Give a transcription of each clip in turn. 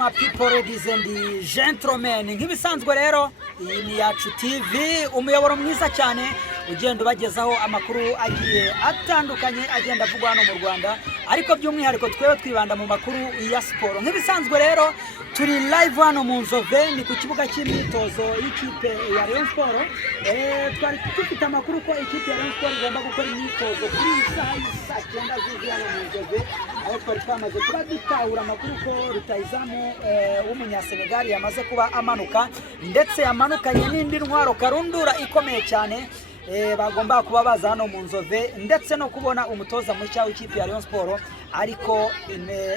my people, ladies and gentlemen, nk'ibisanzwe rero iyi ni Yacu TV, umuyoboro mwiza cyane ugenda ubagezaho amakuru agiye atandukanye agenda avugwa hano mu Rwanda, ariko by'umwihariko twewe twibanda mu makuru ya siporo. Nk'ibisanzwe rero turi live hano mu Nzove, ni ku kibuga cy'imyitozo y'ikipe ya Rayon Sport. Twari dufite amakuru ko ikipe ya Rayon Sport igomba gukora imyitozo kuri saa 9 zuzuye hano mu Nzove, aho twari twamaze kuba dutahura amakuru ko rutayizamu w'umunyasenegal yamaze kuba amanuka, ndetse yamanukanye n'indi ntwaro karundura ikomeye cyane. Bagomba kuba baza hano mu Nzove ndetse no kubona umutoza mushya w'ikipe ya Rayon Sport, ariko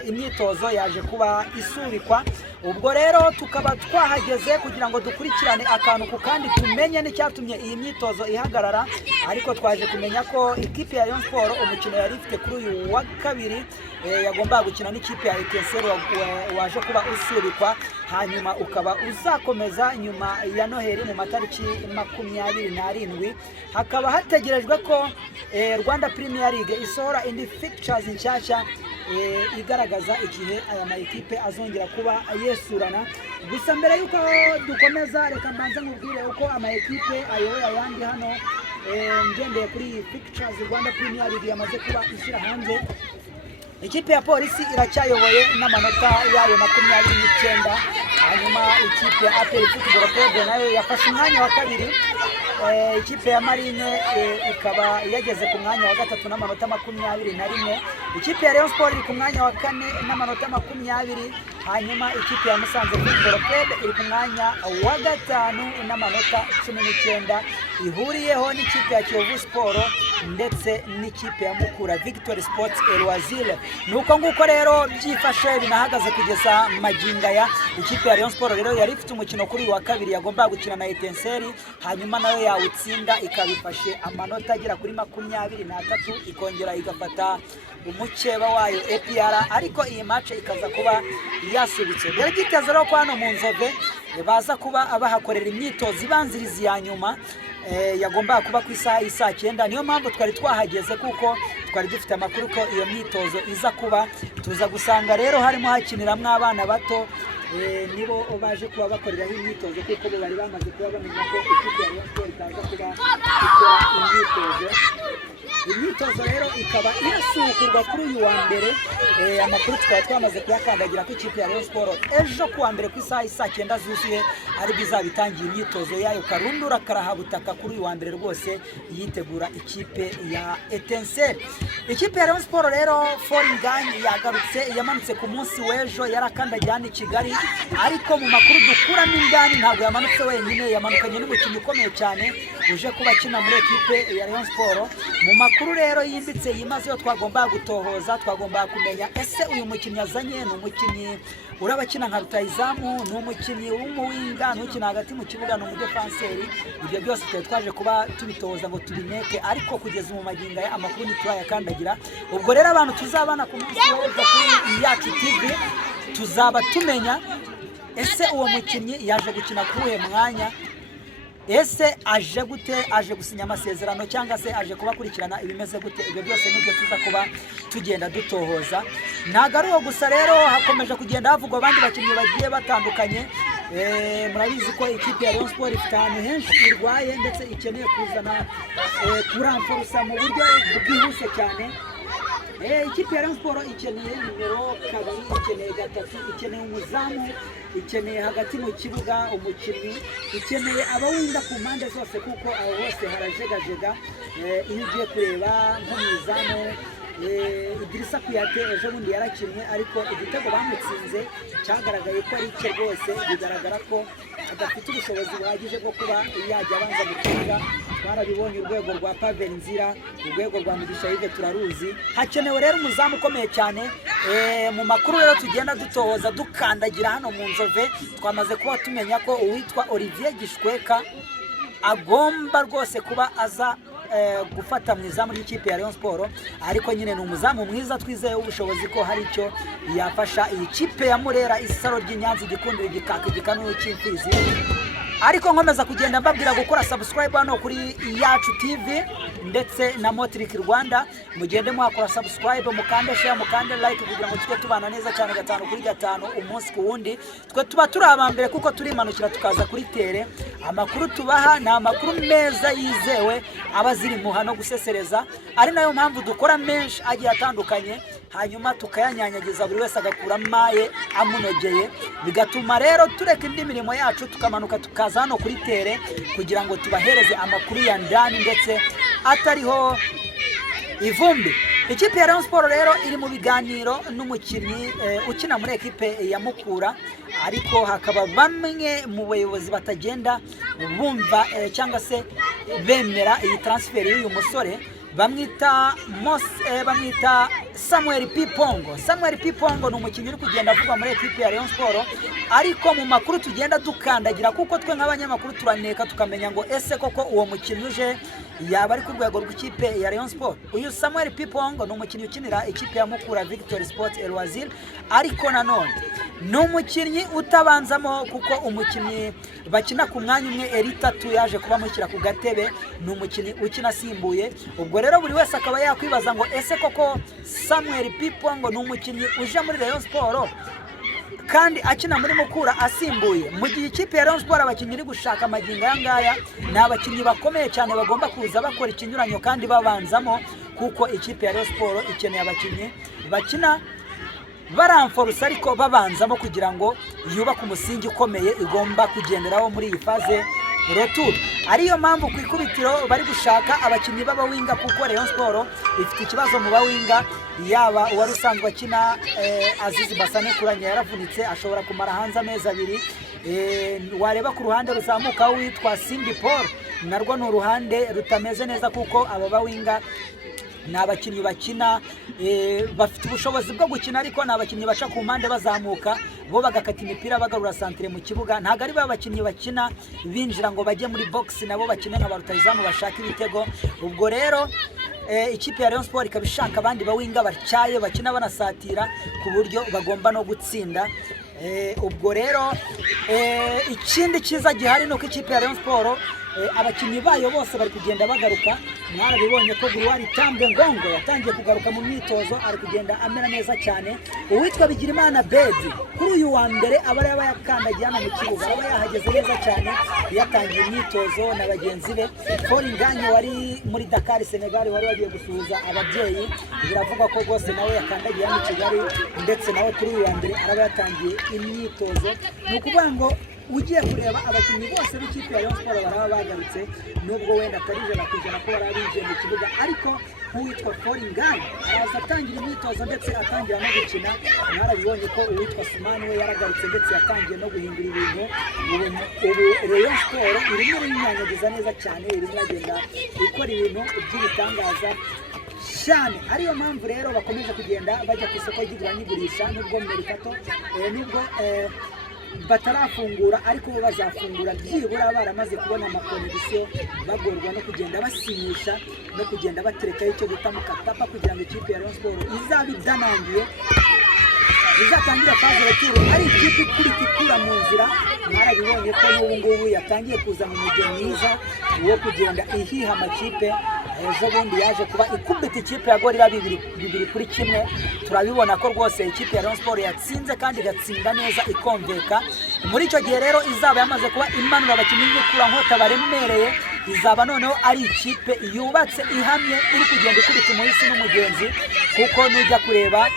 imyitozo yaje kuba isubikwa. Ubwo rero tukaba twahageze kugira ngo dukurikirane akantu ku kandi tumenye n'icyatumye iyi myitozo ihagarara, ariko twaje kumenya ko ikipe ya Rayon Sport umukino yari ifite kuri uyu wa kabiri yagomba gukina n'ikipe ya Etincelle waje kuba usubikwa, hanyuma ukaba uzakomeza nyuma ya Noheli mu matariki 27. Hakaba hategerejwe ko Rwanda Premier League isohora indi fixtures nshyashya igaragaza igihe aya mayikipe azongera kuba yesurana. Gusa mbere yuko dukomeza, reka mbanze nkubwire uko amayikipe ayoboye ayandi hano, ngendeye kuri iyi fixtures Rwanda Premier League yamaze kuba ishyira hanze. Ikipe ya Polisi iracyayoboye n'amanota yayo 29, hanyuma ikipe ya APR Football Club nayo yafashe umwanya wa kabiri. Ikipe ya Marine ikaba yageze ku mwanya wa gatatu n'amanota 21. Ikipe ya Rayon Sport iri ku mwanya wa 4 n'amanota 20, hanyuma ikipe ya Musanze Football Club iri ku mwanya wa 5 n'amanota 19, ihuriyeho n'ikipe ya Kiyovu Sport ndetse n'ikipe ya Mukura Victory Sports Elwazile. Nuko nguko rero byifashe binahagaze kugeza maginga ya. Ikipe ya Rayon Sport rero yari ifite umukino kuri wa kabiri yagomba gukina na Etincelle, hanyuma nayo yawutsinda ikabifashe amanota agera kuri 23, ikongera igafata umukeba wayo APR, ariko iyi match ikaza kuba yasubitse. Byari byiteze rero ko hano mu Nzove baza kuba abahakorera imyitozo ibanziriza ya nyuma yagomba kuba ku isaha 9. Niyo mpamvu twari twahageze, kuko twari dufite amakuru ko iyo myitozo iza kuba, tuza gusanga rero harimo hakiniramwe abana bato nibo baje kuba bakorera imyitozo, kuko bo bari bamaze kuba bamenya ko ikipe ya Rayon Sport itaza kuba ikora imyitozo. Imyitozo rero ikaba irasukurwa kuri uyu wa mbere. Amakuru twari twamaze kuyakandagira ko ikipe ya Rayon Sport ejo ku wa mbere ku isaha 9 zuzuye ari bizabitangiye imyitozo yayo karundura karahabutaka kuri uyu wa mbere rwose yitegura ikipe ya Etincelle. Ikipe ya Rayon Sport rero Foringany yagarutse, yamanutse ku munsi w'ejo, yarakandagiye hano i Kigali, ariko mu makuru dukuramo indani ntabwo yamanutse wenyine, yamanukanye n'umukinnyi ukomeye cyane uje kuba akina muri ekipe ya Rayon Sport. Mu makuru rero yimbitse yimaze yo twagomba gutohoza, twagomba kumenya ese uyu mukinnyi azanye ni umukinnyi urabakina nka rutayizamu, ni umukinnyi w'umuwinga, n'ukina hagati mu kibuga, ni umudefenseri. Ibyo byose twaje kuba tubitohoza ngo tubineke, ariko kugeza mu magingo ya amakuru ntiturayakandagira. Ubwo rero abantu tuzabana ku munsi w'ejo kuri Yacu TV tuzaba tumenya ese uwo mukinnyi yaje gukina kuhe mwanya, ese aje gute, aje gusinya amasezerano cyangwa se aje kubakurikirana ibimeze gute. Ibyo byose nibyo tuza kuba tugenda dutohoza. Nagaruho gusa rero hakomeje kugenda havugwa abandi bakinnyi bagiye batandukanye. Murabizi ko ikipe ya Rayon Sport ifite ahantu henshi irwaye, ndetse ikeneye kuzana kuramforusa mu buryo bwihuse cyane. Ikipe ya Rayon Sport ikeneye nimero 2, ikeneye 3, ikeneye umuzamu, ikeneye hagati mu kibuga umukinnyi, ikeneye abawinda ku mpande zose, kuko aho hose harajegajega. Iyo ugiye kureba nk'umuzamu Idrissa Kuyate ejo bundi yarakinnye, ariko igitego bamutsinze cyagaragaye ko ari cye rwose, bigaragara ko adafite ubushobozi buhagije bwo kuba yajya abanza gukinga. Twarabibonye urwego rwa Pavel Nzira, urwego rwa Mugisha Yves turaruzi. Hakenewe rero umuzamu ukomeye cyane. Mu makuru rero tugenda dutohoza dukandagira hano mu Nzove, twamaze kuba tumenya ko uwitwa Olivier Gishweka agomba rwose kuba aza gufata mu izamu ry'ikipe ya Rayon Sport, ariko nyine ni umuzamu mwiza, twizeye ubushobozi ko hari icyo yafasha iyi kipe ya Murera, isaro ry'Inyanza, igikundiro igikaka igikanuye cy'imfizi. ariko nkomeza kugenda mbabwira gukora subscribe hano kuri Yacu TV ndetse na Motric Rwanda. Mugende mwakora subscribe, mukande share, mukande like kugira ngo tujye tubana neza cyane 5 kuri 5 umunsi ku wundi. Twe tuba turi abambere kuko turi manukira tukaza kuri tere. Amakuru tubaha na amakuru meza yizewe abaziri muhano gusesereza, ari nayo mpamvu dukora menshi agiye atandukanye, hanyuma tukayanyanyagiza buri wese agakura maye amunogeye, bigatuma rero tureka indi mirimo yacu tukamanuka tukaza hano kuri tere kugira ngo tubahereze amakuru ya ndani ndetse atariho ivumbi. Ikipe ya Rayon Sport rero iri mu biganiro n'umukinnyi ukina muri ekipe ya Mukura, ariko hakaba bamwe mu bayobozi batagenda bumva cyangwa se bemera iyi transfer y'uyu musore bamwita Samuel Pipongo. Samuel Pipongo ni umukinnyi uri kugenda avuga muri ekipe ya Rayon Sport, ariko mu makuru tugenda dukandagira kuko twe nk'abanyamakuru turaneka tukamenya ngo ese koko uwo mukinnyi uje yaba ari ku rwego rw'ikipe ya Rayon Sport. Uyu Samuel Pipongo ni umukinnyi ukinira ikipe ya Mukura Victory Sport Elwazir, ariko nanone ni umukinnyi utabanzamo kuko umukinnyi bakina ku mwanya umwe Eritatu yaje kuba mushyira ku gatebe, ni umukinnyi ukina asimbuye. Ubwo rero buri wese akaba yakwibaza ngo ese koko Samuel Pipongo ni umukinnyi uje muri Rayon Sport kandi akina muri Mukura asimbuye, mu gihe ikipe ya Rayon Sport abakinnyi iri gushaka magingo aya ngaya ni abakinnyi bakomeye cyane bagomba kuza bakora ikinyuranyo kandi babanzamo, kuko ikipe ya Rayon Sport ikeneye abakinnyi bakina baramforsa ariko babanzamo kugira ngo yubake umusingi ukomeye igomba kugenderaho muri iyi faze retour. Ariyo mpamvu ku ikubitiro bari gushaka abakinnyi b'abawinga kuko Rayon Sport ifite ikibazo mu bawinga, yaba uwari usanzwe akina Azizi Basane kuranya yaravunitse ashobora kumara hanze amezi 2. Wareba ku ruhande ruzamuka witwa Simbi Paul narwo ni uruhande rutameze neza kuko aba bawinga ni abakinnyi bakina bafite ubushobozi bwo gukina, ariko ni abakinnyi baca ku mpande bazamuka bo bagakata imipira bagarura santere mu kibuga. Ntabwo ari ba bakinnyi bakina binjira ngo bajye muri box nabo bakine nka barutayizamu bashaka ibitego. Ubwo rero ikipe ya Rayon Sport ikaba ishaka abandi bawinga batyaye bakina banasatira ku buryo bagomba no gutsinda. Ubwo rero ikindi cyiza gihari nuko ikipe ya Rayon Sport abakinnyi bayo bose bari kugenda bagaruka. Mwarabibonye ko Guruwari Tambe Ngongo yatangiye kugaruka mu myitozo, ari kugenda amera neza cyane. Uwitwa Bigirimana Bedi kuri uyu wa mbere aba yakandagiye hano mu kibuga, aba yahageze neza cyane yatangiye imyitozo na bagenzi be. Foringanye wari muri Dakar Senegal wari wagiye gusuhuza ababyeyi, biravugwa ko rwose nawe yakandagiye hano i Kigali, ndetse nawe kuri uyu wa mbere araba yatangiye imyitozo. Ni ukuvuga ngo ugiye kureba abakinnyi bose b'ikipe ya Rayon Sport baraba bagarutse, nubwo wenda atari ijana ku ijana ko barabinjiye mu kibuga, ariko uwitwa Foringanye araza atangira imyitozo ndetse atangira no gukina. Mwarabibonye ko uwitwa Sumani we yaragarutse ndetse yatangiye no guhindura ibintu. Ubu Rayon Sport irimo irinyanyagiza neza cyane, irimo iragenda ikora ibintu by'ibitangaza cyane. Ariyo mpamvu rero bakomeje kugenda bajya ku isoko ry'igura n'igurisha, nubwo Mercato nubwo batarafungura ariko bazafungura byibura baramaze kubona amakondisiyo, bagorwa no kugenda basinyisha no kugenda baterekaho icyo bita mukatapa kugira ngo ikipe ya Rayon Sport izabe idanangiye, izatangira faze retour ari ikipe ikura mu nzira. Mwarabibonye ko n'ubu ngubu yatangiye kuza mu mujyo mwiza wo kugenda ihiha amakipe. Ejo bundi yaje kuba ikubita ikipe ya Gorira 2-1. Turabibona ko rwose ikipe ya Rayon Sport yatsinze kandi igatsinda neza ikomveka. Muri icyo gihe rero izaba yamaze kuba imanura abakinnyi b'ikura nkota baremereye, izaba noneho ari ikipe yubatse ihamye iri kugenda ikubita umuhisi n'umugenzi, kuko nujya kureba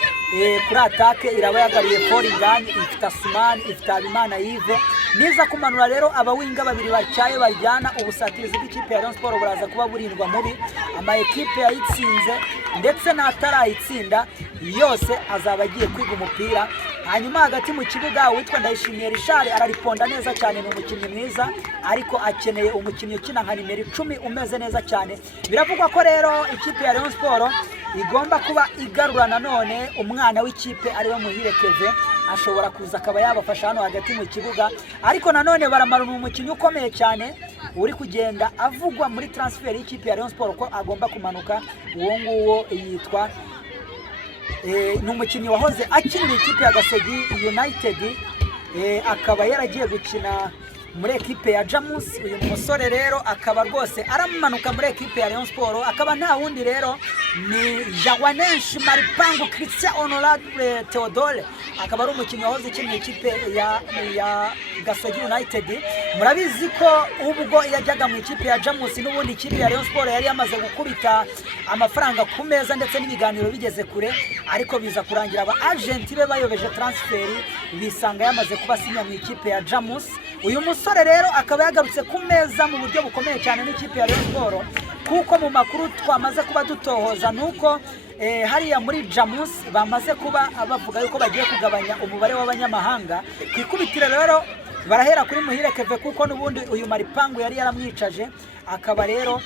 kuri atake iraba yagaruye Foringanye, ifite Asumani, ifite Habimana Yves. Niza kumanura rero abawinga babiri bacyaye baryana, ubusatirizi bw'ikipe ya Rayon Sport buraza kuba burindwa mubi. Ama ekipe yayitsinze ndetse n'atarayitsinda yose azaba agiye kwiga umupira. Hanyuma hagati mu kibuga witwa Ndayishimiye Richard arariponda neza cyane, ni umukinnyi mwiza, ariko akeneye umukinnyi ukina nka nimero 10 umeze neza cyane. Biravugwa ko rero ikipe ya Rayon Sport igomba kuba igarura nanone umwana w'ikipe ariwe Muhire Keve, ashobora kuza akaba yabafasha hano hagati mu kibuga. Ariko nanone baramaruna umukinnyi ukomeye cyane uri kugenda avugwa muri transfer y'ikipe ya Rayon Sport ko agomba kumanuka. Uwo nguwo yitwa ni umukinnyi wahoze akinira ikipe ya Gasogi United, akaba yaragiye gukina muri ekipe ya Jamus. Uyu musore rero akaba rwose aramanuka muri ekipe ya Rayon Sport, akaba nta wundi rero ni Jawanesh Maripangu Christian Honorable Theodore, akaba ari umukinnyi wahoze ukina ikipe ya Gasogi United. Murabizi ko ubwo yajyaga mu ikipe ya Jamus n'ubundi ikipe ya Rayon Sport yari yamaze gukubita amafaranga ku meza ndetse n'ibiganiro bigeze kure, ariko biza kurangira aba agent be bayobeje transfer bisanga yamaze kuba sinya mu ikipe ya Jamus. Uyu musore rero akaba yagarutse ku meza mu buryo bukomeye cyane n'ikipe ya Rayon Sport, kuko mu makuru twamaze kuba dutohoza nuko hariya muri Jamus bamaze kuba bavuga yuko bagiye kugabanya umubare w'abanyamahanga. Kwikubitira rero barahera kuri Muhire Keve, kuko nubundi uyu Maripangu yari yaramwicaje, akaba rero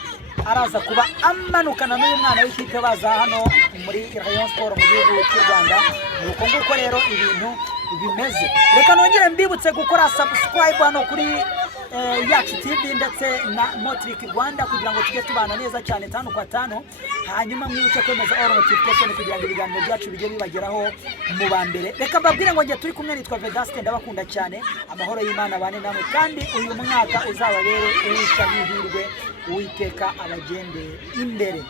araza kuba amanukana n'uyu mwana w'ikipe baza hano muri Rayon Sport mu gihugu cy'u Rwanda. Nuko nguko rero ibintu bimeze. Reka nongere mbibutse gukora subscribe hano kuri Yacu TV ndetse na Motric Rwanda kugira ngo tujye tubana neza cyane 5 kwa 5. Hanyuma mwibuke kwemeza all notification kugira ngo ibiganiro byacu bijye bibageraho mu bambere. Reka mbabwire ngo ngiye turi kumwe, nitwa Vedaste, ndabakunda cyane. Amahoro y'Imana bane namwe, kandi uyu mwaka uzababere uw'ishya n'ihirwe, Uwiteka abagende imbere.